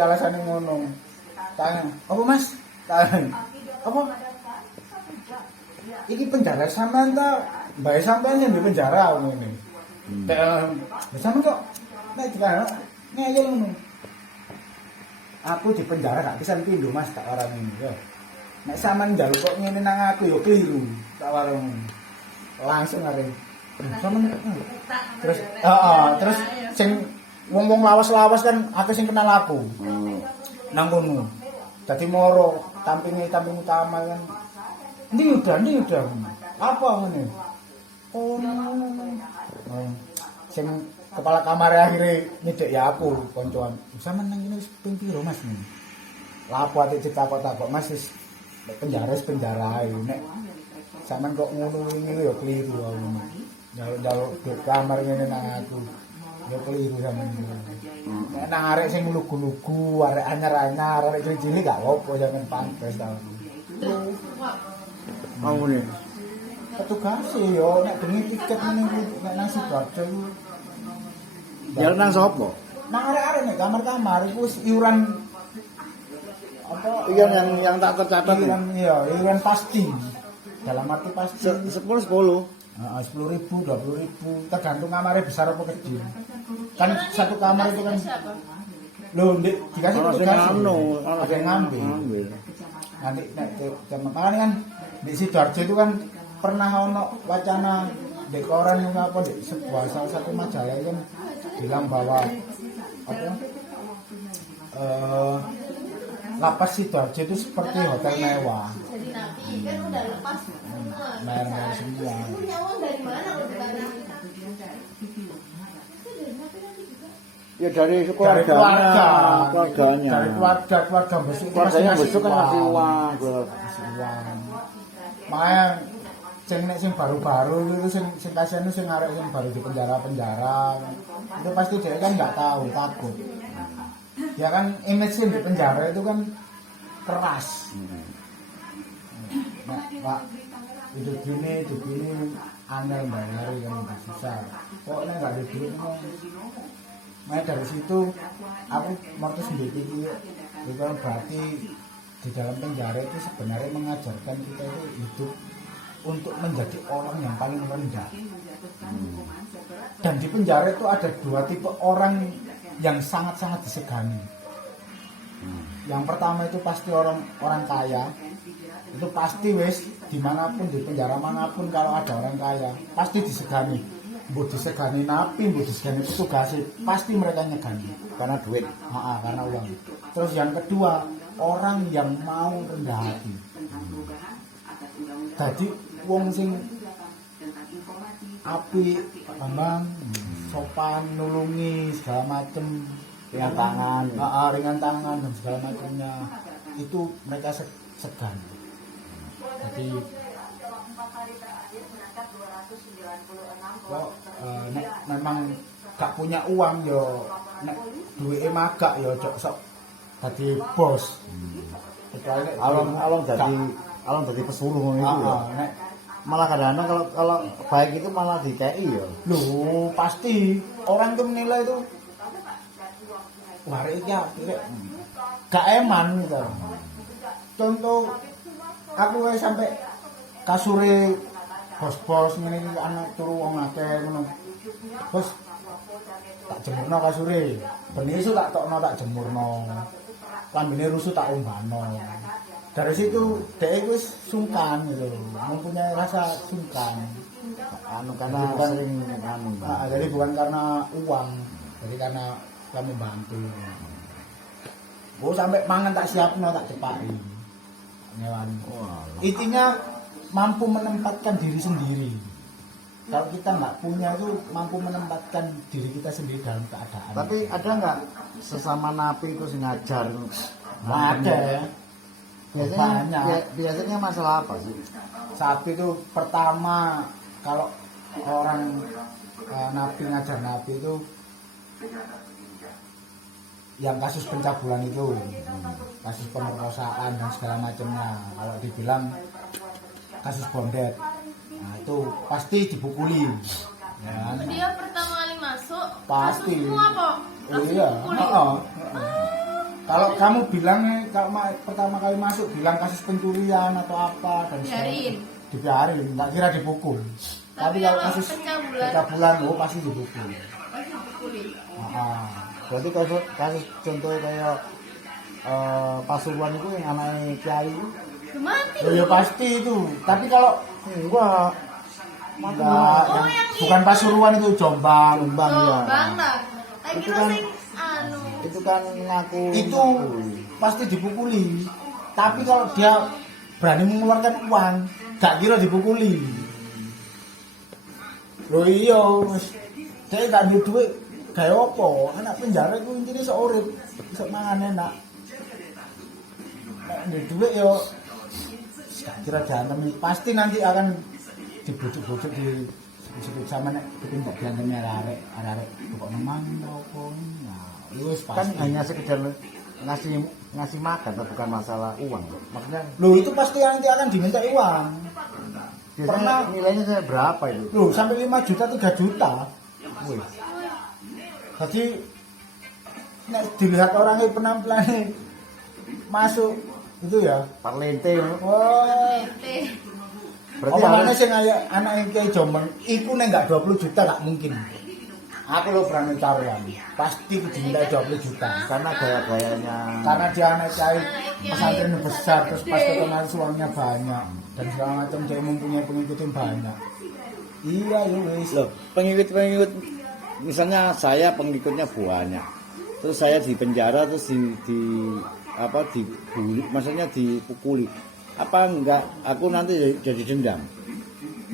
Alasane ngono. Tanya, "Apa Mas?" Tanya. "Apa? Iki penjara sampean ta? Mbak sampean sing di penjara ngene." Sampean kok nek dikira ngeyel ngono. Aku di penjara gak pisan pindho Mas tak warang ini ya. Nek sampean njaluk kok ngene nang aku ya keliru tak warang. Langsung arep. Sampeyan terus terus sing wong-wong lawas-lawas kan akeh sing kenal aku. Nang kono. Dadi moro tamping utama kan. Ndi udah. Apa ngene? Oh. Sing kepala kamar akhirnya nyedek ya aku koncoan. Sampeyan nang kene wis ping piro Mas? Lapo ate ditakok-takok Mas wis penjara ae. Nek sampeyan kok ngono wingi ya keliru aku. Jaluk di kamar ngene nang aku. Ya keliru sampeyan. Nek nang arek sing lugu-lugu, arek anyar-anyar, arek cilik gak apa sampeyan pantes ta. Mau ngene. Petugas yo nek bengi tiket ngene nek nang Sidoarjo iku. Ya nang sapa? Nang arek-arek nek kamar-kamar iku wis iuran apa? Iya yang tak tercatat. Iuran pasti. Dalam arti pasti 10. 10.000, 20.000 tergantung kamarnya besar apa kecil. Kan satu kamar itu kan lho ndek dikasih petugas. Ada yang ngambil. Nanti nek makanya kan di Sidoarjo itu kan pernah ono wacana di koran yang apa di sebuah salah satu majalah kan bilang bahwa apa lapas Sidoarjo itu seperti hotel mewah. Jadi napi kan udah lepas Merah semua. punya uang dari mana kalau bukan napi? Ya dari keluarganya. Dari keluarga besok. Keluarganya besok kan ngasih uang. Makanya sing baru-baru itu sing kasihan itu sing arek sing baru di penjara. Itu pasti dia kan nggak tahu, takut. Ya kan image di penjara itu kan keras. Nah, Pak, itu gini angel bayar kan susah. Pokoknya nggak ada duit mau. Nah dari situ aku mertu sendiri itu kan berarti di dalam penjara itu sebenarnya mengajarkan kita itu hidup untuk menjadi orang yang paling rendah. Dan di penjara itu ada dua tipe orang yang sangat-sangat disegani. Yang pertama itu pasti orang kaya. Itu pasti wes dimanapun di penjara manapun kalau ada orang kaya pasti disegani. Mbok disegani napi, mbok disegani petugas, pasti mereka nyegani Karena duit. karena uang. Terus yang kedua orang yang mau rendah hati. Jadi wong sing api Bambang sopan nulungi segala macem Ringan tangan. ringan tangan dan segala macamnya itu mereka segan. Jadi kok memang gak punya uang yo nek duwike magak yo sok dadi bos. Kecuali Alon dadi pesuruh ngono itu ya. Nek Malah kadang-kadang kalau baik itu malah dikei ya. lho pasti orang tuh menilai itu wah iki gak eman gitu. Contoh aku wis sampai kasure bos-bos ngene iki anak turu wong akeh ngono. Bos tak jemurno kasure. Ben isu tak tokno tak jemurno. Lambene rusuh tak ombano. Dari situ dhek wis sungkan gitu, mempunyai rasa sungkan. Karena sering Jadi bukan karena uang, jadi karena kami bantu. Gue sampai mangan tak siapno tak cepaki. Ngewan. Intinya mampu menempatkan diri sendiri. Kalau kita nggak punya itu mampu menempatkan diri kita sendiri dalam keadaan. Tapi ada nggak sesama napi itu ngajar? Ada. Biasanya masalah apa sih? Satu itu pertama kalau orang napi ngajar napi itu yang kasus pencabulan itu, kasus pemerkosaan dan segala macamnya. Kalau dibilang kasus bondet, nah itu pasti dipukuli. Ya. Dia pertama kali masuk, Pasti. kasus semua kok. Langsung Iya. dipukuli. Kalau kamu bilang kalau pertama kali masuk bilang kasus pencurian atau apa dan Biarin. dibiarin, nggak kira dipukul. Tapi kalau kasus pencabulan pasti dipukul. Pasti dipukulin. Berarti kasus contohnya kayak Pasuruan itu yang anaknya Kiai itu Mati. Ya pasti itu. Tapi kalau enggak enggak, Oh, yang yang bukan itu. Pasuruan itu Jombang. Jombang ya. Bang lah. Saya Itu kira kan- sing anu. Itu kan ngaku Itu pasti dipukuli. Tapi kalau dia berani mengeluarkan uang, gak kira dipukuli. Loh iya, wis saya gak duwe duit gawe opo? Anak penjara itu intine iso urip, iso mangan enak. Nek duwe duit yo gak kira jantem pasti nanti akan dibujuk-bujuk di disebut sama nek ketindak jantem arek pokok memang opo. Nah, wis kan pasti. hanya sekedar ngasih makan, tapi bukan masalah uang. Maksudnya Loh itu pasti nanti akan diminta uang. biasanya Pernah. nilainya saya berapa itu? Loh sampai 5 juta 3 juta. Wih, Jadi nek dilihat orangnya penampilannya masuk itu ya. parlente. Wah, Ente. Berarti omongannya harus sing kayak anak yang kayak Jombang, iku nek enggak 20 juta enggak mungkin. Aku lo berani taruhan, pasti diminta 20 juta. karena gaya-gayanya. Karena dia anak kiai pesantren besar, terus pas terkenal suaminya banyak dan segala macam dia mempunyai pengikut yang banyak. Iya ya wis. Loh, pengikut misalnya saya pengikutnya banyak. Terus saya di penjara terus dibully, maksudnya dipukuli. Apa enggak aku nanti jadi dendam?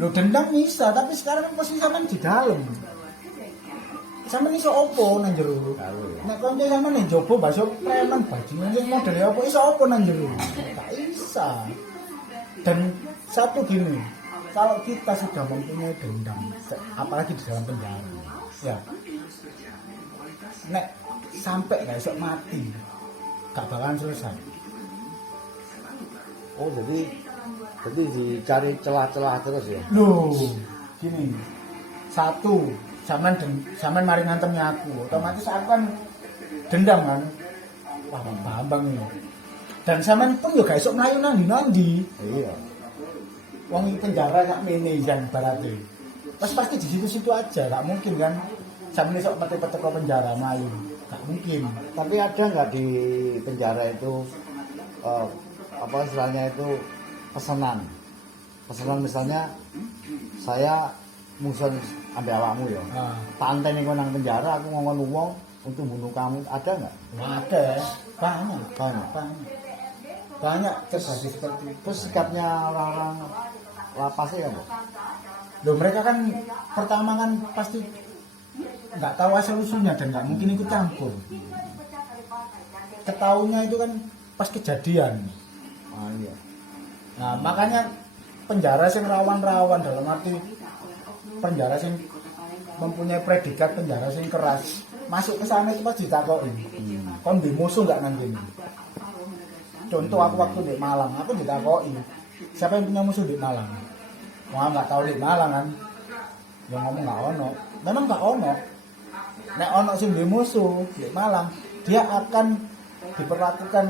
Lo dendam bisa, tapi sekarang kan posisi sampean di dalam. Sampeyan iso opo nang jero? Nek kanca sampean ning jopo bakso preman bajingan sing modele opo iso opo nang jero? Tak bisa. Dan satu gini, kalau kita sudah mempunyai dendam, apalagi di dalam penjara, ya, nek sampai nggak esok mati, gak bakalan selesai. Oh, jadi dicari celah-celah terus ya. Loh, gini, satu, sampean mari ngantemnya aku, otomatis aku kan dendam kan, wah Bambang ini. Dan sampean pun juga esok melayu nandi. Iya. Wong iki penjara gak mene jan barate. Pasti di situ-situ aja, gak mungkin kan. Sampeyan esok pete-pete ke penjara melayu, gak mungkin. Tapi ada nggak di penjara itu apa istilahnya itu pesanan misalnya saya musuh ambil awakmu ya. Nah, Pantai nih nang penjara aku ngomong uang untuk bunuh kamu, ada nggak? ada banyak. Banyak. Banyak terjadi seperti itu. Terus sikapnya orang lapasnya apa? Loh mereka kan pertama kan pasti nggak tahu asal usulnya dan nggak mungkin ikut campur. Ketahuinya itu kan pas kejadian. Ah iya. Nah makanya penjara yang rawan-rawan dalam arti penjara yang mempunyai predikat penjara yang keras masuk ke sana itu pasti ditakoki. Kon di musuh nggak nanti? Contoh aku waktu di Malang, aku ditakoki siapa yang punya musuh di Malang? Wah nggak tahu di Malang kan? Yang ngomong nggak ono, memang nggak ono. Nek ono sing di musuh di Malang, dia akan diperlakukan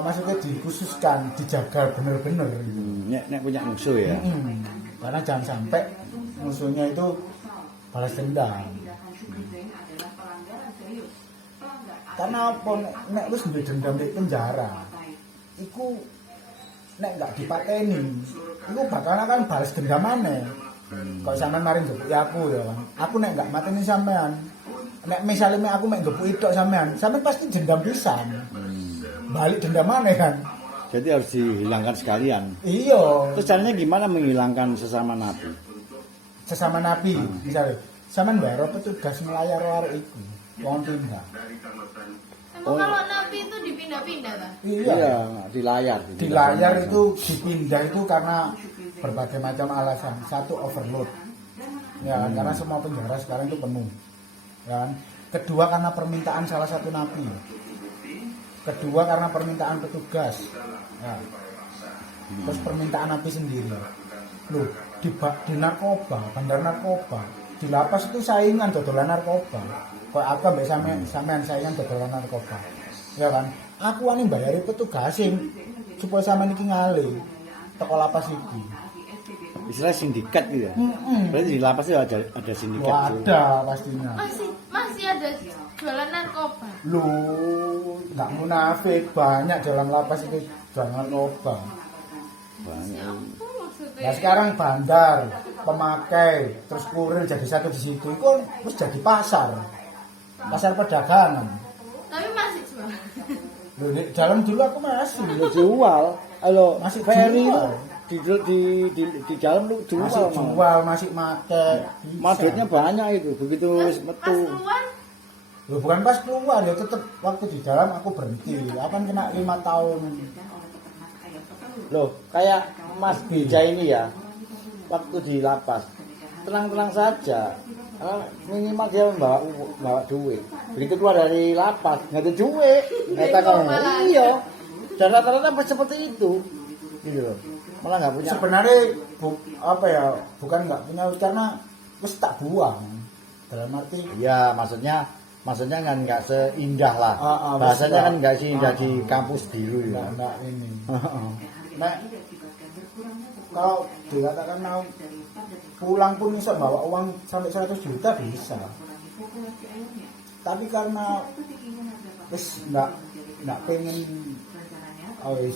maksudnya dikhususkan, dijaga bener-bener gitu. Nek punya musuh ya. Karena jangan sampai musuhnya itu balas dendam. Karena apa nek wis duwe dendam di penjara, iku nek gak dipateni, iku bakalan kan balas dendam maneh. Kok sampean mari njupuk aku ya, Bang. Aku nek gak mateni sampean, nek misalnya aku mek njupuk tok sampean pasti dendam pisan. Balik dendam maneh kan. Jadi harus dihilangkan sekalian. Iya. Terus caranya gimana menghilangkan sesama napi? Sesama nabi misalnya sampean bayar petugas melayar arek iku wong tindak. Emang kalau napi itu dipindah-pindah kan? Iya di layar. di layar itu dipindah itu karena berbagai macam alasan. Satu overload ya kan? Karena semua penjara sekarang itu penuh ya kan? Kedua karena permintaan salah satu napi, kedua karena permintaan petugas ya. Terus permintaan napi sendiri loh di narkoba, bandar narkoba, di lapas itu saingan dodolan narkoba. Kok aku mbek sampean saingan dodolan narkoba. ya kan aku wani bayari petugas supaya sama niki ngalih teko lapas iki. Istilah sindikat gitu ya. Berarti di lapas itu ada sindikat. Wah, ada pastinya. Masih ada jualan narkoba. Lu nggak munafik, banyak dalam lapas itu jualan narkoba. Banyak. Nah sekarang bandar, pemakai, terus kurir jadi satu di situ, itu terus jadi pasar perdagangan. Tapi masih jual. Loh, di dalam dulu aku masih. Lu jual. Halo, Masih Ferry jual. di dalam lu jual. Masih jual, masih make. Marketnya banyak itu, begitu Pas metu. keluar Loh, bukan pas keluar ya, tetap waktu di dalam aku berhenti. Akan kena 5 tahun. Loh, kayak Mas Bija ini ya, waktu di lapas, tenang-tenang saja. Minimal dia bawa duit. Begitu keluar dari lapas, nggak ada duit. Iya. Dan rata-rata seperti itu, gitu loh. Malah nggak punya. Sebenarnya bukan nggak punya karena wis tak buang. Dalam arti Iya, maksudnya kan nggak seindah lah. maksudnya. Bahasanya kan nggak seindah di kampus dulu ya. enggak ini. Nah, kalau dikatakan mau pulang pun bisa bawa uang sampai 100 juta bisa. Tapi karena wis enggak pengen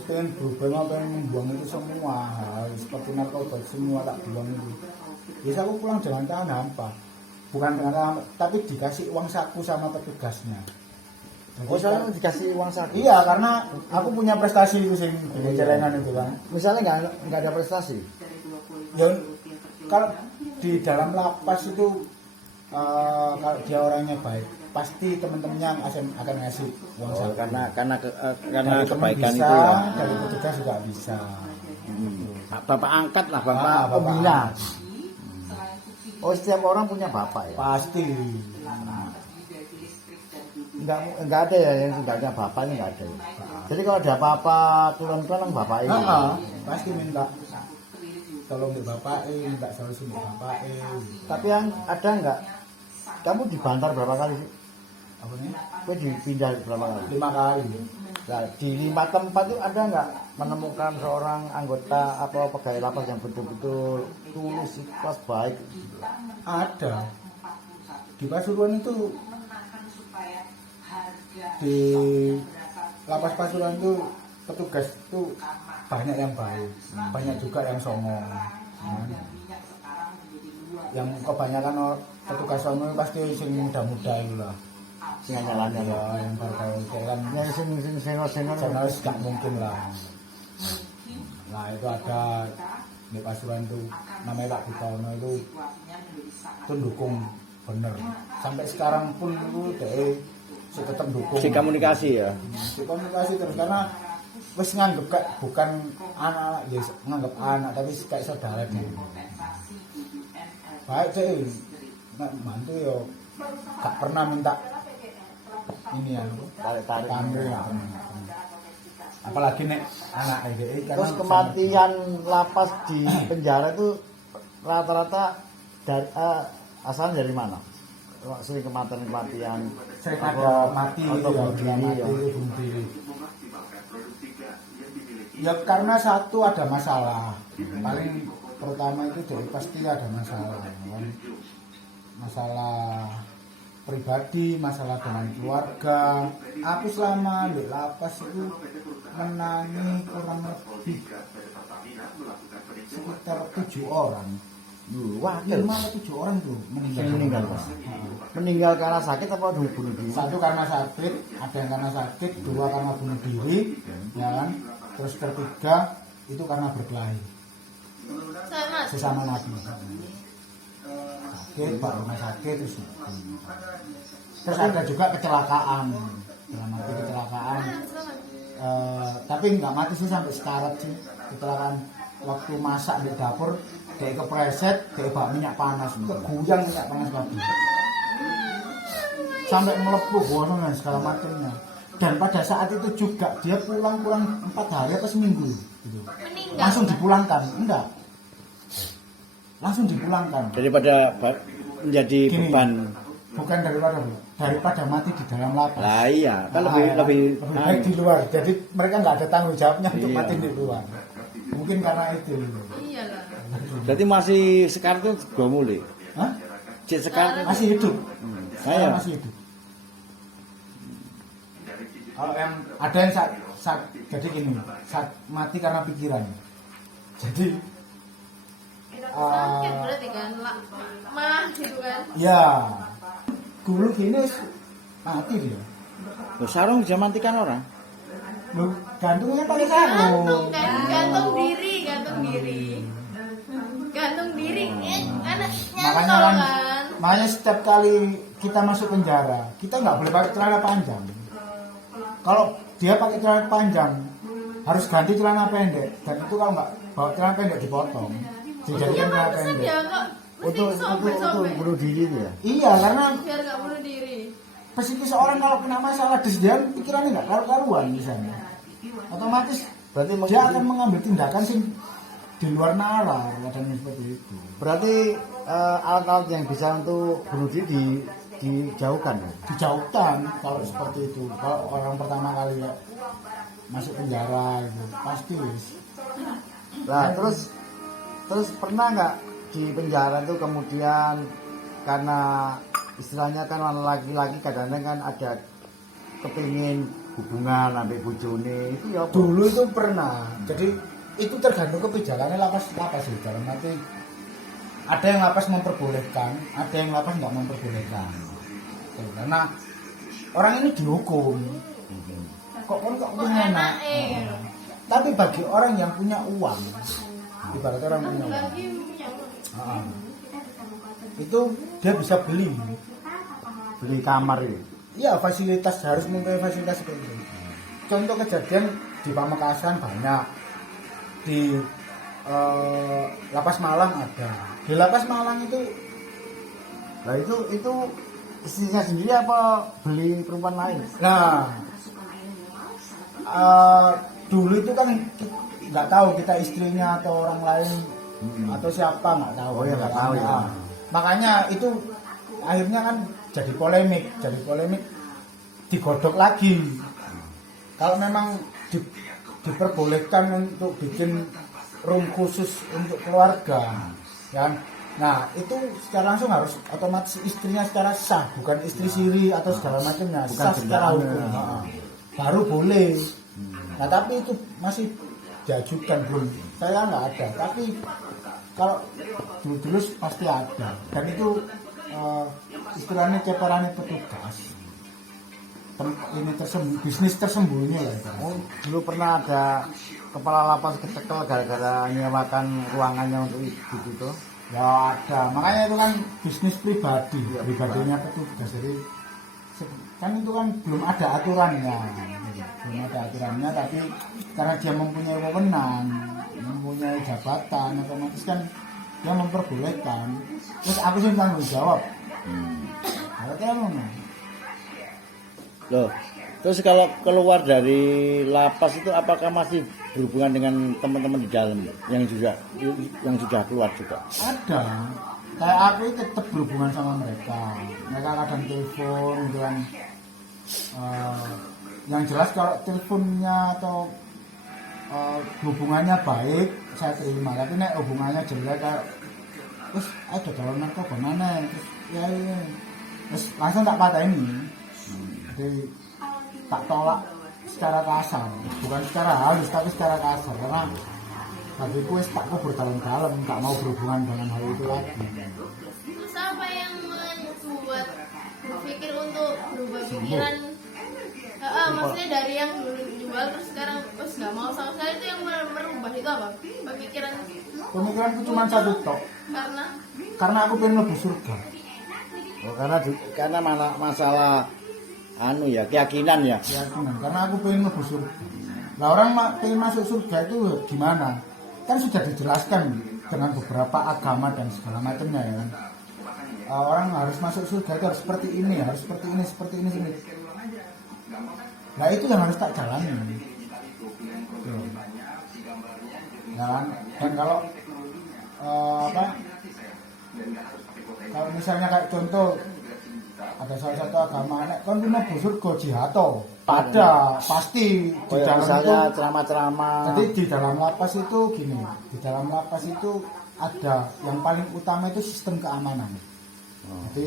pengen berubah, pengen membuang itu semua hal seperti narkoba semua tak buang itu. Bisa aku pulang dengan tangan hampa. Bukan dengan tangan, tapi dikasih uang saku sama petugasnya. Oh, soalnya dikasih uang saku. Iya, karena aku punya prestasi itu sing di jalanan itu kan. Misalnya nggak ada prestasi. Ya kalau di dalam lapas itu kalau dia orangnya baik, pasti teman-temannya akan ngasih uang saku. Karena Dari teman kebaikan bisa, itu ya. dari petugas juga bisa. Bapak angkat lah, bapak Bapak pembina. angkat. Oh, setiap orang punya bapak ya. Pasti. Enggak ada ya yang tinggalnya bapaknya enggak ada. Jadi kalau ada apa-apa turun-turun bapak ini. Pasti minta tolong di bapak minta solusi di bapak. Tapi yang ada enggak? Kamu dibantar berapa kali sih? Apa nih? Kau dipindah berapa kali? 5 kali. Nah, di 5 tempat itu ada enggak menemukan seorang anggota atau pegawai lapas yang betul-betul tulus, ikhlas, baik? Ada. Di Pasuruan itu di lapas Pasuruan itu petugas itu banyak yang baik, banyak juga yang songong. Yang kebanyakan petugas songong pasti sing muda-muda itu lah. Sing jalannya Ya, yang baru kan yang sing senior harus gak mungkin lah. Nah itu ada di Pasuruan itu namanya Pak Bitono itu dukung bener. Sampai sekarang pun itu dia tetap dukung. si komunikasi ya. Si komunikasi terus karena wis nganggep kayak bukan anak ya nganggep anak tapi kayak saudara gitu. Baik deh, bantu yo gak pernah minta ini ya Tarik-tarik. pamrih lah. Apalagi nek anak ini Terus kematian lapas di penjara itu rata-rata dari asalnya dari mana? Sering kematian saya ada mati atau bunuh diri ya. bunuh diri. Ya karena satu ada masalah. Paling pertama itu jadi pasti ada masalah. Kan? Masalah pribadi, masalah dengan keluarga. Aku selama di lapas itu menangi kurang lebih sekitar 7 orang. Wah, 5 atau 7 orang tuh meninggal. Meninggal karena sakit apa bunuh diri? Satu karena sakit, ada yang karena sakit, 2 karena bunuh diri, ya kan? Terus ketiga itu karena berkelahi sesama napi. Sakit, pak rumah sakit terus ada juga kecelakaan, dalam arti kecelakaan. Tapi nggak mati sih sampai sekarat sih. Kecelakaan waktu masak di dapur, dia kepreset, dia bak minyak panas, keguyang minyak panas lagi. Sampai melepuh bono dan segala macamnya. Dan pada saat itu juga dia pulang 4 hari atau seminggu gitu. Langsung dipulangkan, enggak. Langsung dipulangkan. Daripada menjadi Gini, beban. bukan daripada mati di dalam lapas. Lah iya, kan lebih baik di luar. Jadi mereka nggak ada tanggung jawabnya untuk Iya. mati di luar. Mungkin karena itu. Iyalah. Berarti masih sekarang tuh gak mulai. Hah? Cek sekarang Masih hidup. saya Masih hidup. Kalau yang ada yang saat jadi gini, saat mati karena pikiran. Jadi Sakit berarti kan, mah gitu kan. ya dulu gini mati dia. Loh, sarung bisa matikan orang. Lu gantungnya pakai sarung. Gantung kan, gantung diri, gantung diri. Gantung diri, anak Makanya nyantol kan, kan. makanya setiap kali kita masuk penjara, kita nggak boleh pakai celana panjang. Kalau dia pakai celana panjang, harus ganti celana pendek. Dan itu kalau nggak bawa celana pendek dipotong, Iya dijadikan celana pantesan pendek. dia kok mesti Untuk sobek-sobek. bunuh diri ya. Iya, karena Biar nggak bunuh diri. psikis orang kalau kena masalah dia pikirannya nggak karu-karuan misalnya, otomatis Berarti dia akan mengambil tindakan sih di luar nalar, kadang seperti itu. berarti alat-alat yang bisa untuk bunuh diri dijauhkan ya. Dijauhkan kalau seperti itu. Kalau orang pertama kali ya masuk penjara itu pasti wis. Nah, terus pernah nggak di penjara itu kemudian karena istilahnya kan laki-laki kadang-kadang kan ada kepingin hubungan sampai bojone itu ya apa? Dulu itu pernah. Jadi itu tergantung kebijakannya lapas sih. Dalam arti ada yang lapas memperbolehkan, ada yang lapas nggak memperbolehkan. Tuh, karena orang ini dihukum. Kok punya anak? Tapi bagi orang yang punya uang, ibarat orang punya uang, Lagi punya uang. itu dia bisa beli. Beli kamar itu. Iya, fasilitas harus mempunyai fasilitas seperti itu. Contoh kejadian di Pamekasan banyak, di Lapas Malang ada. Di Lapas Malang itu, Nah itu istrinya sendiri apa beli perempuan lain? nah dulu itu kan nggak tahu kita istrinya atau orang lain atau siapa nggak tahu. Oh ya nggak tahu ya. Nah, makanya itu akhirnya kan jadi polemik digodok lagi. Kalau memang diperbolehkan untuk bikin room khusus untuk keluarga, kan? Nah itu secara langsung harus otomatis istrinya secara sah, bukan istri siri atau segala macamnya, Bukan sah secara jendaannya. hukum. Nah, baru boleh. Nah tapi itu masih diajukan belum. Saya nggak ada, tapi kalau dulu pasti ada. Dan itu istilahnya ceperannya petugas. Ini bisnis tersembunyi lah. Oh, dulu pernah ada kepala lapas kecekel gara-gara nyewakan ruangannya untuk itu. Ya ada, makanya itu kan bisnis pribadi, pribadinya petugas. Jadi kan itu kan belum ada aturannya, tapi karena dia mempunyai wewenang, mempunyai jabatan, otomatis kan dia memperbolehkan. Terus aku sih tanggung jawab. Kalau dia mau, Loh, terus kalau keluar dari lapas itu apakah masih berhubungan dengan teman-teman di dalam yang sudah keluar juga? ada. Kayak aku tetap berhubungan sama mereka. Mereka kadang telepon gitu kan. Yang jelas kalau teleponnya atau hubungannya baik saya terima, tapi nek hubungannya jelek kayak terus ada dalam narkoba mana terus ya terus langsung tak patahin ini. Jadi tak tolak secara kasar, bukan secara halus tapi secara kasar, karena bagiku wis tak kubur dalam-dalam, tak mau berhubungan dengan hal itu lagi. Terus apa yang membuat berpikir untuk berubah pikiran? Maksudnya dari yang dulu jual terus sekarang terus nggak mau sama sekali, itu yang merubah itu apa? Pemikiran Pemikiranku cuma satu tok, karena aku pengen lebih surga. Oh, karena masalah keyakinan ya. Keyakinan, karena aku pengen lebih surga. Nah orang pengen masuk surga itu gimana? Kan sudah dijelaskan dengan beberapa agama dan segala macamnya ya kan. Orang harus masuk surga itu harus seperti ini, harus seperti ini. Nah itu yang harus tak jalani. Ya kan? Dan kalau kalau misalnya kayak contoh ada salah satu agama nek kon mlebu surga jihato. Ada pasti di Kayak dalam misalnya itu. ceramah-ceramah. Jadi di dalam lapas itu gini, di dalam lapas itu ada yang paling utama itu sistem keamanan. Jadi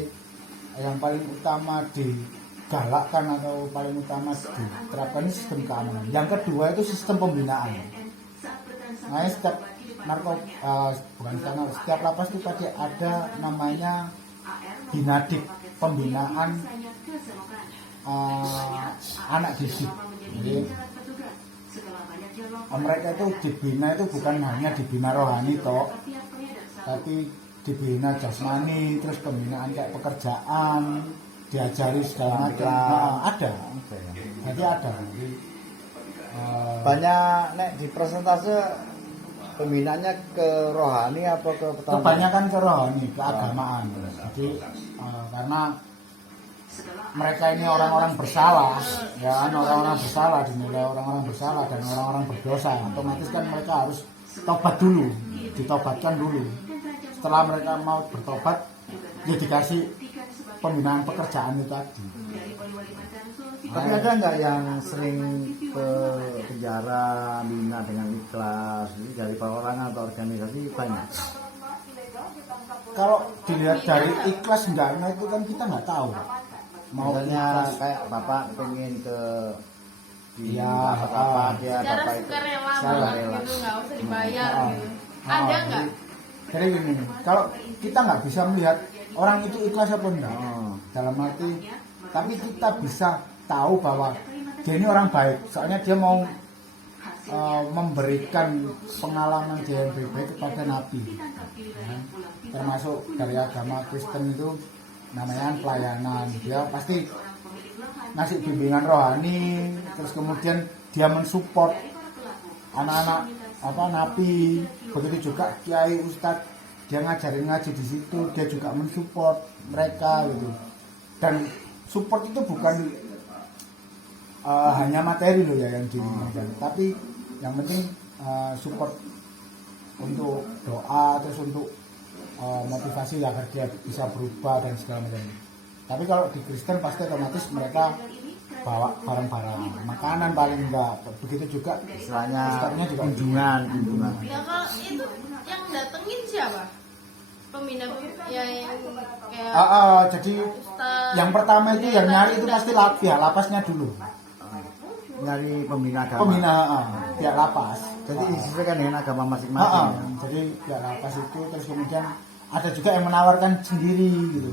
yang paling utama digalakkan atau paling utama diterapkan ini sistem keamanan. Yang kedua itu sistem pembinaan. Nah, setiap setiap lapas itu pasti ada namanya binadik, pembinaan anak didik. Jadi mereka itu dibina itu bukan hanya dibina rohani toh, tapi dibina jasmani, terus pembinaan kayak pekerjaan, diajari segala macam. Ada. Jadi ada. Jadi, Banyak nek di persentase pembinaannya ke rohani apa ke petani? kebanyakan ke rohani, keagamaan. Jadi karena mereka ini orang-orang bersalah, ya kan, orang-orang bersalah, dinilai orang-orang bersalah dan orang-orang berdosa. Otomatis kan mereka harus tobat dulu, ditobatkan dulu. Setelah mereka mau bertobat, ya dikasih pembinaan pekerjaan itu tadi. Tapi ada nggak yang sering ke penjara bina dengan ikhlas? Jadi dari perorangan atau organisasi banyak. Kalau dilihat dari ikhlas enggaknya itu kan kita nggak tahu. Mau Misalnya ikhlas, kayak bapak pengen ke di Iya, apa dia Secara bapak itu sukarela sukarela. banget gitu, nggak usah dibayar gitu. Ah, Ada nggak? Jadi gini, kalau kita nggak bisa melihat orang itu ikhlas apa enggak, dalam arti, tapi kita bisa tahu bahwa dia ini orang baik. Soalnya dia mau memberikan pengalaman dia yang baik kepada Nabi, ya. Termasuk dari agama Kristen itu namanya pelayanan. Dia pasti ngasih bimbingan rohani, terus kemudian dia mensupport anak-anak Nabi. Begitu juga kiai ustadz, dia ngajarin ngaji di situ, dia juga mensupport mereka gitu. Dan support itu bukan hanya materi loh ya yang diinginkan, tapi yang penting support untuk doa, terus untuk motivasi agar dia bisa berubah dan segala macam. Tapi kalau di Kristen pasti otomatis mereka bawa barang-barang, makanan paling enggak. Begitu juga istilahnya ustadznya juga kunjungan. Ya kalau itu yang datengin siapa? Pembina ya yang kayak jadi ustaz, yang pertama itu yang nyari itu enggak. pasti pihak lapasnya dulu. Nyari pembina agama. Pembina pihak lapas. Jadi disesuaikan dengan agama masing-masing. Ya. Jadi pihak lapas itu, terus kemudian ada juga yang menawarkan sendiri gitu.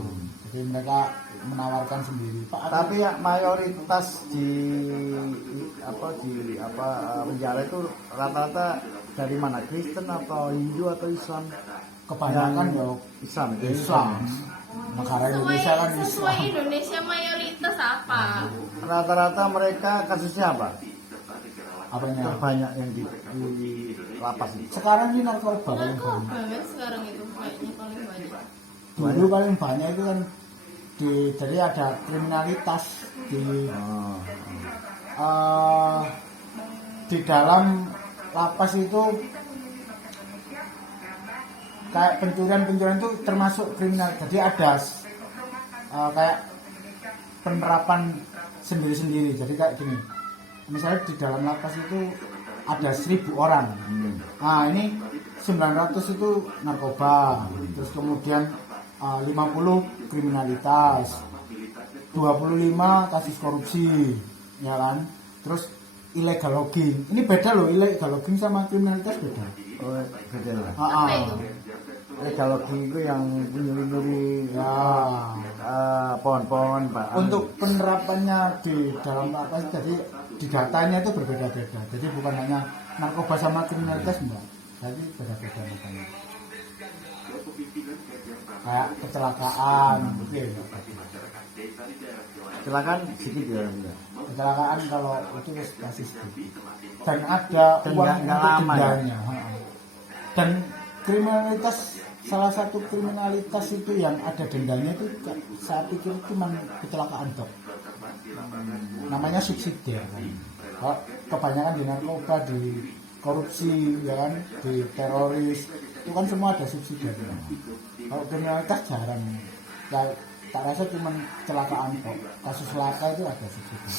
Jadi mereka menawarkan sendiri. Pak, Tapi ya mayoritas di penjara itu rata-rata dari mana? Kristen atau Hindu atau Islam? kebanyakan ya Islam. Islam. Negara Indonesia kan sesuai Islam. Indonesia mayoritas apa? Rata-rata mereka kasusnya apa? Apanya? Terbanyak yang di lapas ini. Sekarang ini narkoba paling Narkoba banyak. kan sekarang itu kayaknya paling banyak. Dulu paling banyak itu kan jadi ada kriminalitas di dalam lapas itu, kayak pencurian itu termasuk kriminal. Jadi ada kayak penerapan sendiri-sendiri. Jadi kayak gini, misalnya di dalam lapas itu ada 1.000 orang. Nah ini 900 itu narkoba, terus kemudian 50 kriminalitas, 25 kasus korupsi, ya kan? Terus illegal logging. Ini beda loh, illegal logging sama kriminalitas beda. Oh, beda lah. Apa itu? Kalau itu yang nyuri-nyuri Ya. pohon-pohon, Pak. Untuk penerapannya di dalam lapas, jadi di datanya itu berbeda-beda. Jadi bukan hanya narkoba sama kriminalitas, enggak. Jadi beda-beda makanya. Kayak kecelakaan, gitu ya. Silakan sedikit ya. Kecelakaan kalau itu pasti sedikit. Dan ada Dan uang nggak untuk lama ya? dendanya. Dan kriminalitas, salah satu kriminalitas itu yang ada dendanya itu saya pikir cuma kecelakaan dok. Namanya subsidi ya kan. Kalau kebanyakan di narkoba, di korupsi ya kan, di teroris itu kan semua ada subsidi. Kalau kriminalitas jarang. Ya, tak rasa cuma kecelakaan kok. Kasus laka itu ada segitu.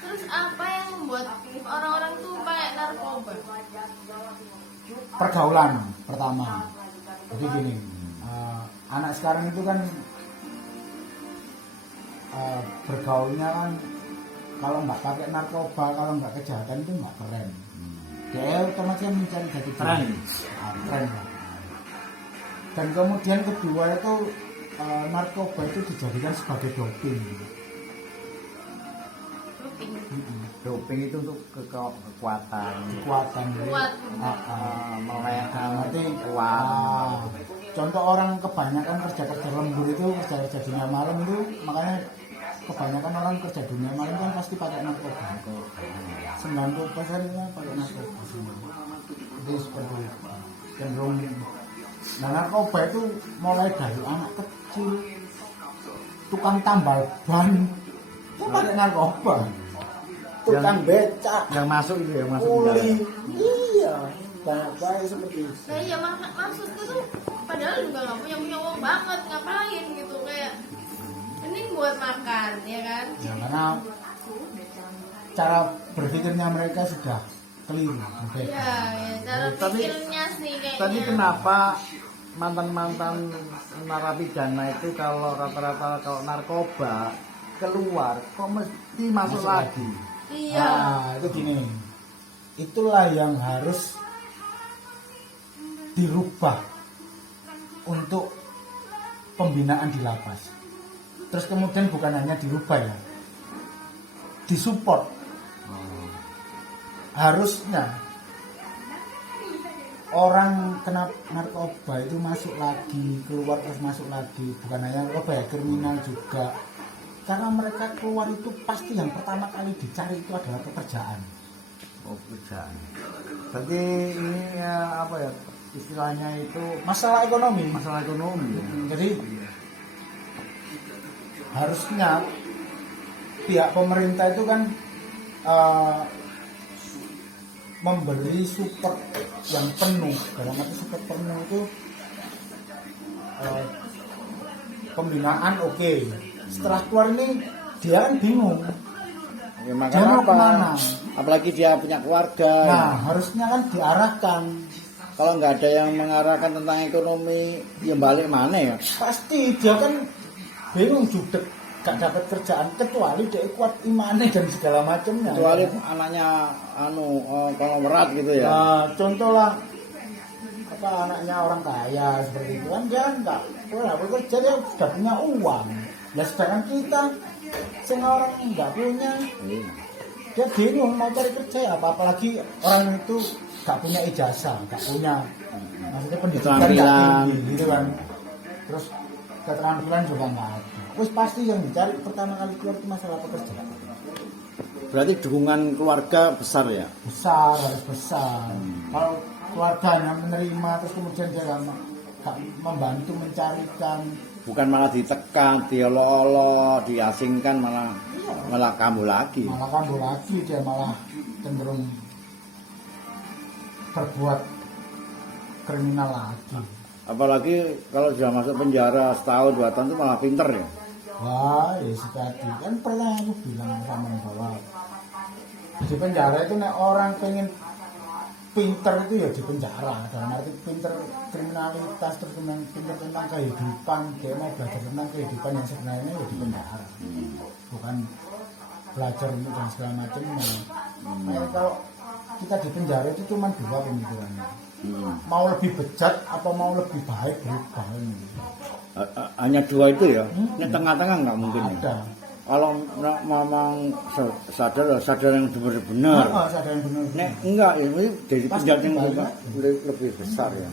Terus apa yang membuat orang-orang tuh pakai narkoba? Pergaulan pertama. Jadi gini, anak sekarang itu kan bergaulnya kan kalau nggak pakai narkoba, kalau nggak kejahatan itu nggak keren. Dia otomatis mencari jadi Tren. Tren lah. Dan kemudian kedua itu narkoba itu dijadikan sebagai doping. Doping itu untuk kekuatan. Kekuatan. Kuat. Nanti uang. contoh orang kebanyakan kerja lembur itu, kerja dunia malam itu, makanya kebanyakan orang kerja dunia malam kan pasti pakai narkoba. 90% nya pakai narkoba semua. Jadi seperti itu. Cenderung. Nah, narkoba itu mulai dari anak kecil, tukang tambal ban itu pakai narkoba, tukang becak, Yang masuk itu yang masuk kuli, iya, banyak seperti itu. Nah iya maksudku tuh padahal juga nggak punya uang banget, ngapain gitu, kayak mending buat makan ya kan. Ya karena cara berpikirnya mereka sudah keliru. Iya ya, cara Tapi- pikirnya sih kayaknya. Tadi kenapa mantan-mantan narapidana itu kalau rata-rata kalau narkoba keluar kok mesti masuk lagi? Iya. Nah, itu gini. Itulah yang harus dirubah untuk pembinaan di lapas. Terus kemudian bukan hanya dirubah ya, disupport. Harusnya orang kena narkoba itu masuk lagi, keluar terus masuk lagi, bukan hanya narkoba ya, kriminal juga. Karena mereka keluar itu pasti yang pertama kali dicari itu adalah pekerjaan. Oh, pekerjaan. Berarti ini ya, apa ya istilahnya itu Masalah ekonomi. masalah ekonomi. Ya? Jadi harusnya pihak pemerintah itu kan memberi support yang penuh. Dalam arti support penuh itu pembinaan oke. Setelah keluar ini dia kan bingung. Ya, Dia makanya mau apa? kemana? Apalagi dia punya keluarga. Nah, harusnya kan diarahkan. Kalau nggak ada yang mengarahkan tentang ekonomi, ya balik mana ya? Pasti dia kan bingung judek, gak dapat kerjaan kecuali dia kuat imannya dan segala macamnya. Kecuali anaknya konglomerat gitu ya. Nah, contoh lah apa anaknya orang kaya seperti itu kan dia enggak bekerja, dia sudah punya uang. Nah, sedangkan kita semua orang enggak punya, dia bingung mau cari kerja ya apa, apalagi orang itu gak punya ijazah, gak punya maksudnya pendidikan gak Keterampilan. tinggi gitu kan. Terus keterampilan juga nggak ada. Terus pasti yang dicari pertama kali keluar itu masalah pekerjaan. Berarti dukungan keluarga besar ya? Besar, harus besar. Kalau keluarganya menerima terus kemudian dia gak membantu mencarikan, Bukan malah ditekan, diolok-olok, diasingkan, malah kambuh lagi. malah kambuh lagi, dia malah cenderung berbuat kriminal lagi. Apalagi kalau sudah masuk penjara setahun 2 tahun itu malah pinter ya. Wah, ya tadi kan pernah aku bilang sama bahwa di penjara itu nek orang pengen pinter itu ya di penjara, dalam arti pinter kriminalitas, terus kemudian pinter tentang kehidupan, dia mau belajar tentang kehidupan yang sebenarnya ya di penjara, bukan belajar untuk dan segala macamnya. Nah, kalau kita di penjara itu cuma 2 pemikirannya, mau lebih bejat atau mau lebih baik berubah ini. Hanya 2 itu ya. Ini tengah-tengah nggak mungkin ya. Ada. Kalau memang sadar yang benar-benar. Nah, sadar yang benar. Nek enggak ini jadi Pasti penjara yang banyak. lebih besar ya.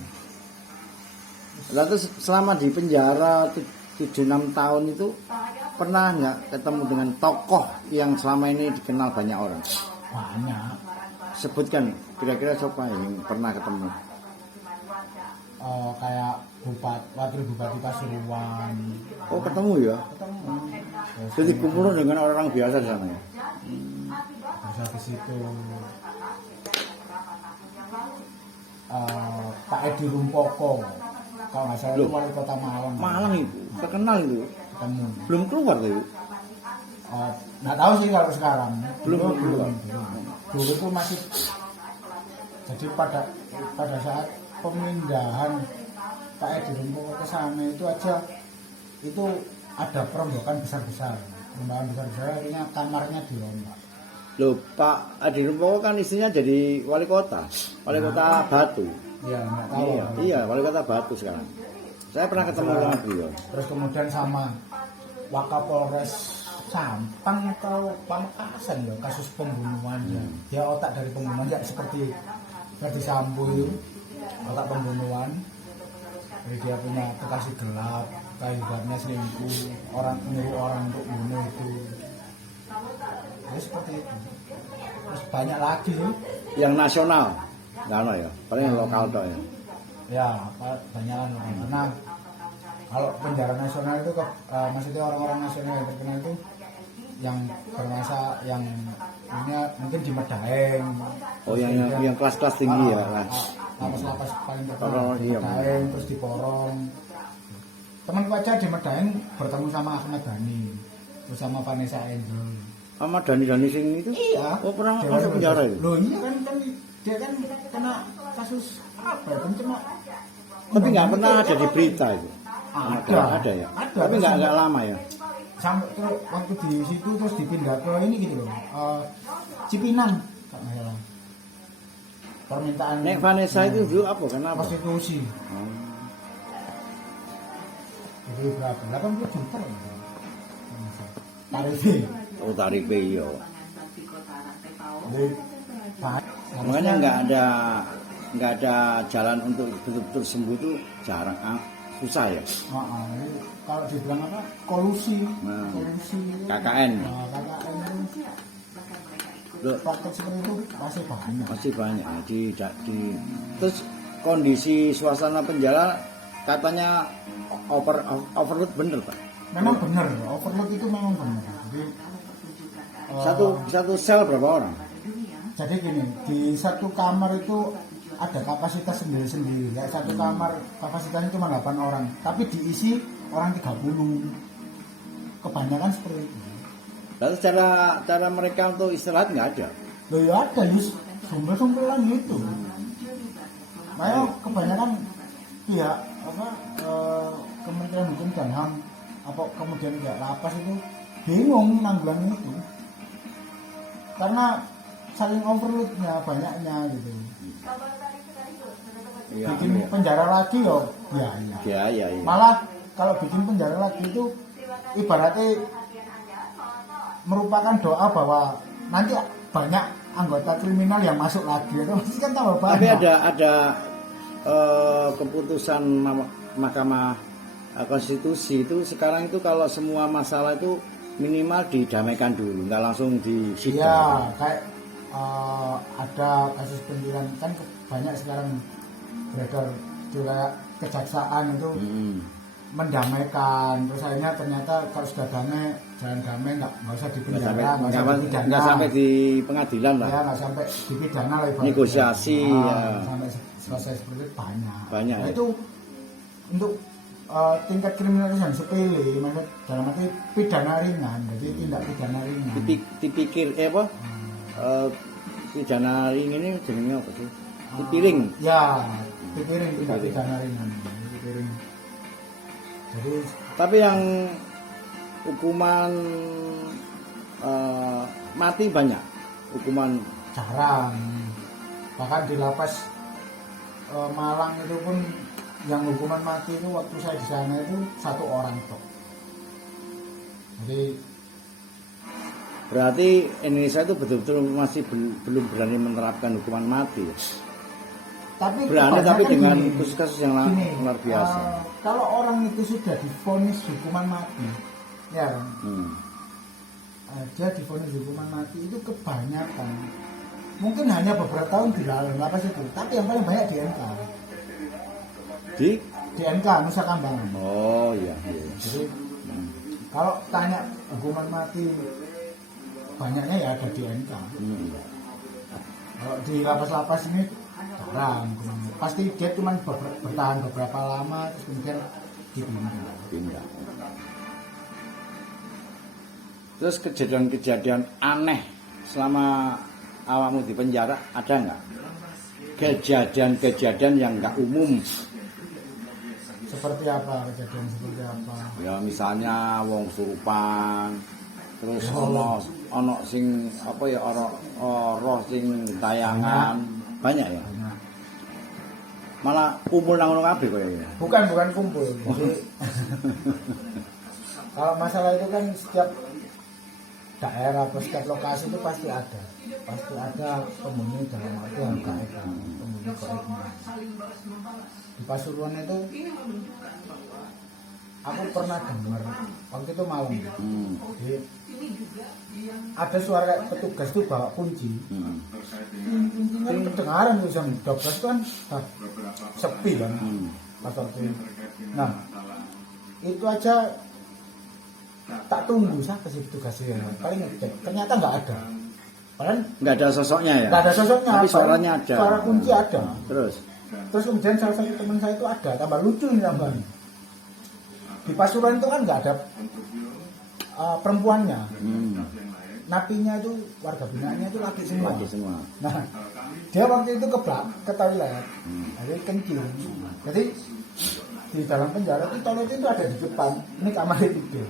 Lalu selama di penjara 7-6 tahun itu pernah nggak ketemu dengan tokoh yang selama ini dikenal banyak orang? Banyak. Sebutkan kira-kira siapa yang pernah ketemu? Kayak wakil bupati Pasuruan. Oh ketemu ya? Ketemu. Jadi kumpul dengan orang biasa di sana ya? Terus habis itu Pak Edi Rumpoko, kalau nggak salah itu Loh. wali kota Malang. Malang itu, terkenal itu. ketemu. Belum keluar tuh, Ibu? Nggak tahu sih kalau sekarang. Belum. Dulu itu masih, jadi pada saat pemindahan Pak Edi Rumpoko ke sana itu aja itu ada perombakan besar-besar. Perombakan besar-besar artinya kamarnya dirombak. Loh, Pak Edi Rumpoko kan istrinya jadi wali kota Batu. Ya nggak tahu. Iya, wali kota Batu sekarang. Saya pernah ketemu sama beliau. Terus kemudian sama Wakapolres Sampang atau Pamekasan loh, kasus pembunuhannya. Dia otak dari pembunuhan ya seperti Ferdi Sambo itu, otak pembunuhan. Jadi dia punya kekasih gelap, kehidupannya selingkuh, nyuruh orang untuk bunuh itu. Ya seperti itu. Terus banyak lagi sih. Yang nasional, nggak ada ya, paling yang lokal toh ya. Ya, banyak kan. Karena kalau penjara nasional itu maksudnya orang-orang nasional yang terkenal itu yang bermasa yang punya mungkin di Medaeng. Oh, yang kelas-kelas tinggi ya, Mas. Lapas-lapas paling terkenal Oh, di iya. Medaeng, terus di Porong. Temanku aja di Medaeng bertemu sama Ahmad Dhani, terus sama Vanessa Angel. Sama Dani sing itu? Iya. Oh, pernah Dewa masuk penjara itu? Loh iya kan dia kan kena kasus apa ya? Kan cuma Tapi nggak pernah ada di berita itu. Ada ya. Ada. Tapi nggak lama ya. Sampai terus waktu di situ terus dipindah ke ini gitu loh. Cipinang kalau nggak salah. Permintaan Nek Vanessa itu dulu apa? Kenapa? prostitusi. Oh. Jadi berapa? 80 juta. Tarifnya. Oh, tarik iya. Jadi Makanya nggak ada jalan untuk betul-betul sembuh itu jarang, susah ya. Kalau dibilang apa? Kolusi. Nah. Kolusi. KKN. KKN itu Loh, praktek seperti itu masih banyak. masih banyak ya, terus kondisi suasana penjara katanya overload bener Pak. Memang benar, overload itu memang benar. Jadi Satu sel berapa orang? jadi gini, di satu kamar itu ada kapasitas sendiri-sendiri. Kayak satu kamar kapasitasnya cuma 8 orang, tapi diisi orang 30. Kebanyakan seperti itu. Lalu cara mereka untuk istirahat nggak ada? Loh ya ada, sumpel-sumpelan gitu. Makanya kebanyakan pihak Kementerian Hukum dan HAM apa kemudian pihak lapas itu bingung nanggulangi itu. Karena saling overloadnya banyaknya gitu. Iya, Bikin iya. penjara lagi ya. Iya. Malah kalau bikin penjara lagi itu ibaratnya merupakan doa bahwa nanti banyak anggota kriminal yang masuk lagi itu pasti kan tambah banyak. Tapi ada keputusan Mahkamah Konstitusi itu sekarang itu kalau semua masalah itu minimal didamaikan dulu, nggak langsung Iya, disidang. kayak ada kasus penjualan kan banyak sekarang beredar juga kejaksaan itu mendamaikan, terus akhirnya ternyata kalau sudah damai jalan damai nggak usah dipenjara, nggak sampai di pengadilan lah. ya nggak sampai dipidana lah ibaratnya. Negosiasi, ya. Sampai selesai seperti itu banyak. Ya. Itu untuk tingkat kriminalitas yang sepele, maksud dalam arti pidana ringan, jadi tindak pidana ringan. Dipikir apa? Pidana ring ini jenenge apa sih? Dipiring. Ya, dipiring tindak pidana ringan. Dipiring. Jadi Tapi yang hukuman mati banyak. Hukuman jarang. Bahkan di lapas Malang itu pun yang hukuman mati itu waktu saya di sana itu 1 orang tok. Jadi berarti Indonesia itu betul-betul masih belum berani menerapkan hukuman mati. tapi Berani tapi kebanyakan dengan gini, kasus-kasus yang luar biasa. Kalau orang itu sudah divonis hukuman mati, ya kan? Dia divonis hukuman mati itu kebanyakan. Mungkin hanya beberapa tahun di dalam lapas itu, tapi yang paling banyak di NK. Di NK Nusa Kambangan. Oh iya. Jadi kalau tanya hukuman mati banyaknya ya ada di NK. Kalau di lapas-lapas ini jarang. Pasti dia cuma bertahan beberapa lama terus kemudian dipindah. Terus kejadian-kejadian aneh selama awakmu di penjara ada nggak? Kejadian-kejadian yang nggak umum. Seperti apa kejadian seperti apa? Ya misalnya wong surupan, terus ono sing apa ya roh sing tayangan banyak ya. Nah, Malah kumpul nang ngono kabeh koyo ya. bukan kumpul. Jadi kalau masalah itu kan setiap daerah atau setiap lokasi itu pasti ada pembunuh dalam arti yang gaib, pembunuh gaibnya. Di Pasuruan itu aku pernah dengar waktu itu malam. Jadi ada suara kayak petugas tuh bawa kunci. Kan kedengaran tuh jam 12 kan sepi kan. Atau nah itu aja tak tunggu siapa sih petugasnya, paling ngecek ternyata nggak ada. Padahal Nggak ada sosoknya ya. nggak ada sosoknya, Tapi suaranya ada. suara kunci ada. Terus Kemudian salah satu teman saya itu ada, tambah lucu ini tambahnya. Di Pasuruan itu kan nggak ada perempuannya. Napinya itu warga binaannya itu laki semua. lagi semua. Nah, dia waktu itu ke toilet, jadi kencing. Jadi di dalam penjara itu toilet itu ada di depan. Ini kamar tidur.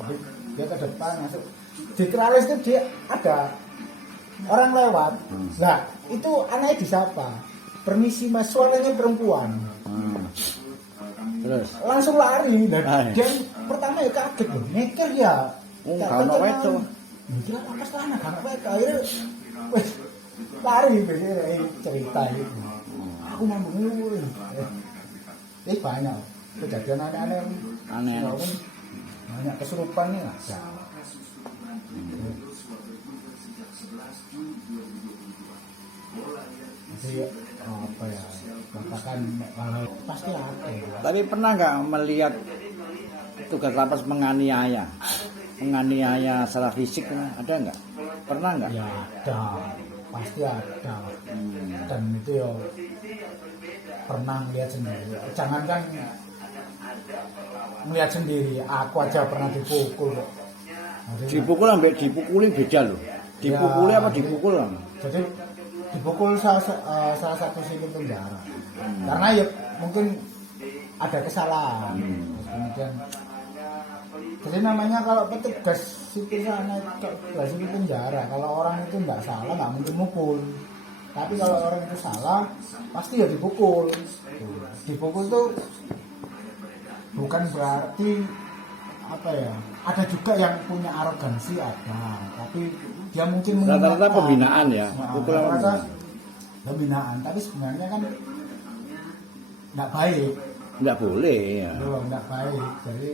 Jadi dia ke depan masuk. Di teralis itu dia ada orang lewat. Nah, itu anaknya disapa. Permisi mas, suaranya perempuan. Terus Langsung lari. Dan Ah, iya. dia pertama ya kaget loh. Neker ya. kalau itu Mikir apa sekarang anak mereka akhirnya wes lari biasanya cerita itu. Aku nyambung banyak kejadian aneh-aneh. aneh. Walaupun banyak kesurupan nih ada. Jadi apa ya, katakan pasti ada. Tapi pernah nggak melihat tugas lapas menganiaya secara fisik ada nggak? Pernah nggak? Ya ada, pasti ada. Dan itu ya pernah melihat sendiri. Jangankan melihat sendiri, aku aja pernah dipukul. Dipukul ambek dipukuli beda loh. Dipukuli Ya, apa dipukul? Jadi dipukul salah satu sipil penjara. Karena ya mungkin ada kesalahan. Terus kemudian jadi namanya kalau petugas sipil sana petugas sipil penjara, kalau orang itu nggak salah nggak mungkin mukul. Tapi kalau orang itu salah pasti ya dipukul. Dipukul tuh bukan berarti apa ya, ada juga yang punya arogansi ada, tapi dia mungkin Rata-rata mengingatkan. pembinaan ya. Nah, Pukulan rata-rata pembinaan, tapi sebenarnya kan nggak baik. nggak boleh ya. Nggak baik. Jadi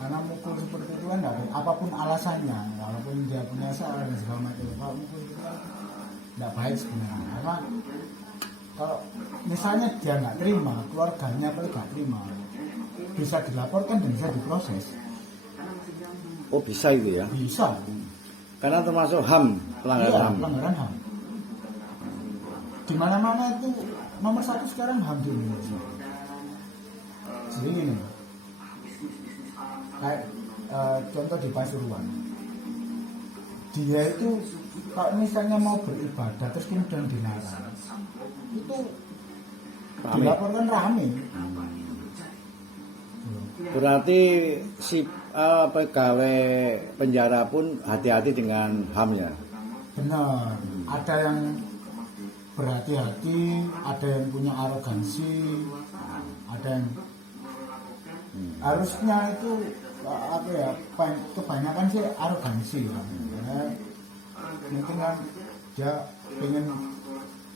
karena mukul seperti itu kan nggak baik. Apapun alasannya, walaupun dia punya salah dan segala macam, kalau mukul itu kan nggak baik sebenarnya. Karena kalau misalnya dia nggak terima, keluarganya paling nggak terima, bisa dilaporkan dan bisa diproses. Oh bisa itu ya. Bisa. Karena termasuk HAM, pelanggaran Iya, HAM. pelanggaran HAM. Di mana-mana itu nomor 1 sekarang HAM di Indonesia. Jadi gini, kayak contoh di Pasuruan, dia itu kalau misalnya mau beribadah terus kemudian dilarang, itu Rame. dilaporkan rame. Berarti si pegawai penjara pun hati-hati dengan HAM ya. Benar, ada yang berhati-hati, ada yang punya arogansi, ada yang harusnya itu apa ya, kebanyakan sih arogansi ya. Mungkin kan dia pengen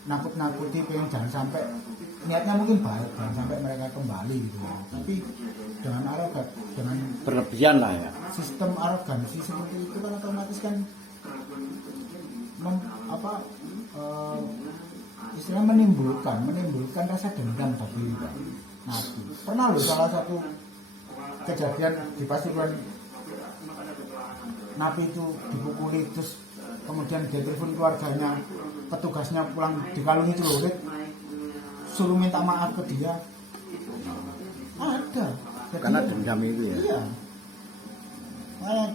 nakut-nakuti, pengen jangan sampai, niatnya mungkin baik, jangan sampai mereka kembali gitu ya. Tapi dengan arogan, dengan Berlebihan lah ya. sistem arogansi seperti itu kan otomatis kan istilahnya menimbulkan rasa dendam bagi napi. Pernah loh salah satu kejadian di Pasuruan, napi itu dipukuli terus kemudian dia telepon keluarganya, petugasnya pulang dikalungi celurit, suruh minta maaf ke dia. Ada. Jadi, Karena dendam itu ya. iya. Makanya,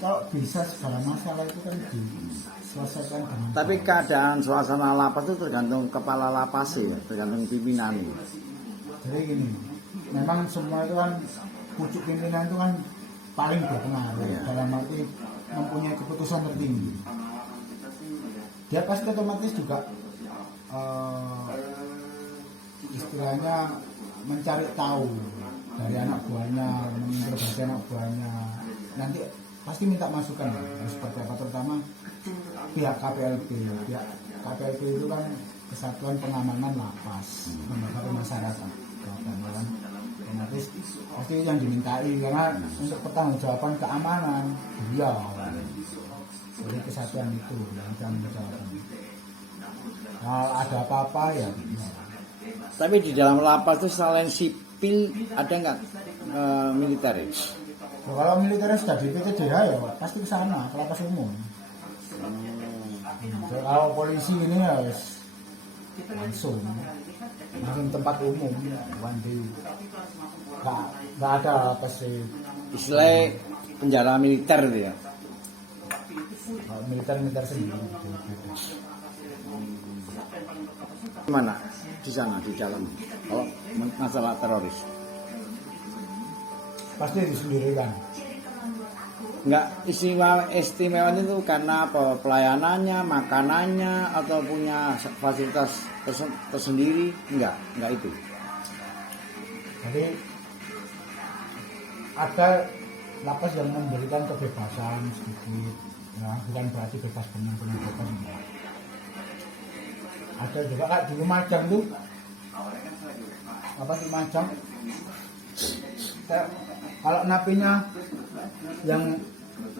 kalau bisa segala masalah itu kan diselesaikan dengan Tapi keadaan suasana lapas itu tergantung kepala lapas ya, tergantung pimpinan. jadi gini, memang semua itu kan pucuk pimpinan itu kan paling berpengaruh Iya. dalam arti mempunyai keputusan tertinggi. Dia pasti otomatis juga istilahnya mencari tahu dari anak buahnya, menginterogasi anak buahnya. Nanti pasti minta masukan harus seperti apa, terutama pihak KPLP. Pihak KPLP itu kan Kesatuan Pengamanan Lapas, lembaga masyarakat. Kan? Otomatis pasti yang dimintai karena untuk pertanggungjawaban keamanan beliau. Jadi kesatuan itu yang tanggung jawab. Kalau ada apa-apa ya. Tapi di dalam lapas itu selain sipil ada nggak militer? Ya? Kalau militernya sudah di PTDH ya pasti ke sana, ke lapas umum. Kalau polisi ini ya langsung tempat umum, wanti. Nggak ada pasti. Istilahnya penjara militer itu ya. Militer sendiri. Mana di sana di dalam kalau masalah teroris? Pasti disendirikan. Enggak istimewa itu karena apa? Pelayanannya, makanannya atau punya fasilitas tersendiri? Enggak itu. Jadi ada lapas yang memberikan kebebasan sedikit, ya bukan berarti bebas benar-benar bebas enggak. Ada juga kayak di Lumajang tuh, apa di Lumajang? Kalau napinya yang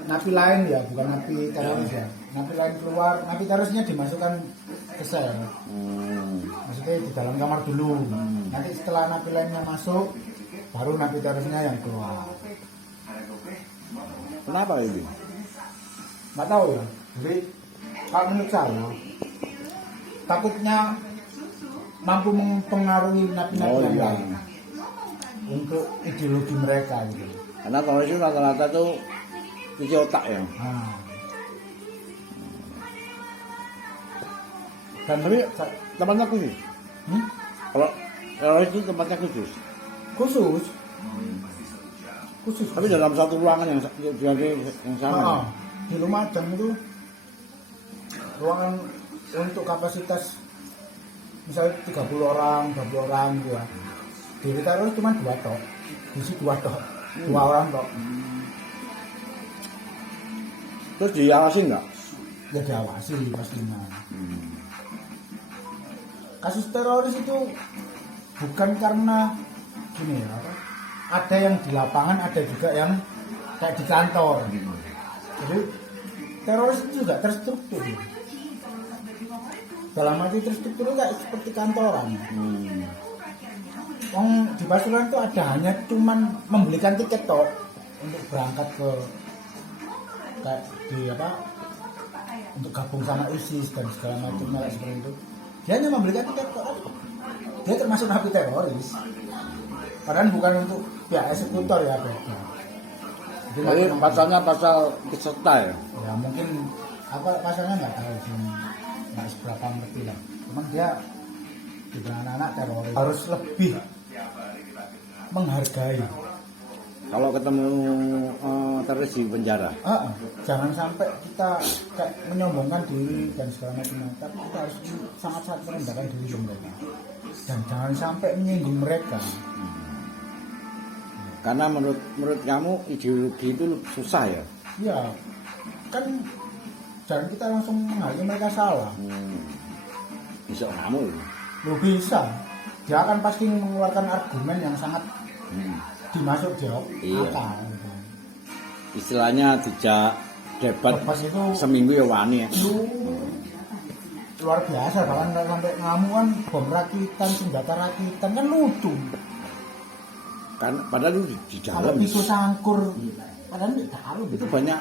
napi lain ya, bukan napi teroris ya. Napi lain keluar, napi terorisnya dimasukkan ke sel. Maksudnya di dalam kamar dulu. Nanti setelah napi lainnya masuk, baru napi terorisnya yang keluar. Kenapa itu? Nggak tahu ya. Jadi kalau menurut saya, takutnya mampu mempengaruhi napi-napi yang lain untuk ideologi mereka gitu. Karena teroris itu rata-rata tuh cuci otak ya. Nah. Dan Tapi tempatnya khusus. Kalau teroris itu tempatnya khusus. khusus. Tapi dalam satu ruangan yang sama. Nah, di Lumajang itu ruangan untuk kapasitas misalnya 30 orang, 20 orang gitu ya. Di teroris cuma 2 tok. Isi 2 tok. 2 orang tok. Terus diawasi nggak? Ya diawasi pastinya. Kasus teroris itu bukan karena gini ya, ada yang di lapangan, ada juga yang kayak di kantor. Jadi teroris itu juga terstruktur. Dalam arti terstruktur itu kayak seperti kantoran. Di Pasuruan itu ada hanya cuman membelikan tiket tok untuk berangkat ke kayak di apa untuk gabung sama ISIS dan segala macam seperti itu. Dia hanya membelikan tiket tok. Dia termasuk napi teroris. Padahal bukan untuk pihak eksekutor ya beda. Jadi pasalnya pasal peserta ya. Ya mungkin apa pasalnya nggak tahu sih, nggak seberapa ngerti lah. Cuman dia juga anak-anak teroris harus lebih menghargai. Kalau ketemu teroris di penjara. Jangan sampai kita kayak menyombongkan diri dan segala macam. Tapi kita harus sangat-sangat merendahkan diri ke mereka. Dan jangan sampai menyinggung mereka. Karena menurut kamu ideologi itu susah ya? Ya, kan jangan kita langsung menghargai mereka salah. Bisa kamu Lo bisa. Dia akan pasti mengeluarkan argumen yang sangat dimasuk jawab akal. Gitu. Istilahnya dijak debat itu seminggu ya wani ya. Luar biasa, bahkan sampai ngamuan bom rakitan, senjata rakitan kan lucu. Kan padahal itu di Kalau dalam. pisau sangkur, padahal di dalam. Itu banyak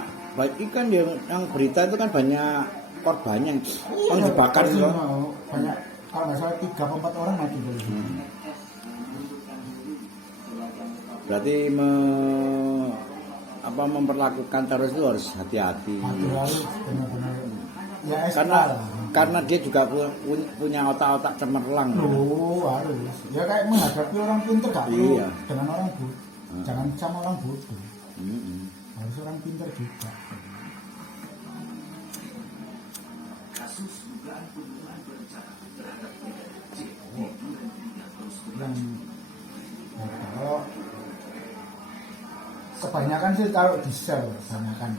ikan yang berita itu kan banyak korbannya yang dibakar itu. Banyak, kalau nggak salah 3 atau 4 orang mati dari sini. Berarti memperlakukan terus itu harus hati-hati. harus benar-benar ya ekstra Karena lah. karena dia juga punya otak-otak cemerlang. Loh, harus ya kayak menghadapi orang pintar gak perlu Iya. dengan orang bodoh, jangan sama orang bodoh, Mm-mm. harus orang pintar juga. Yang ya, kalau kebanyakan sih kalau di sel kebanyakan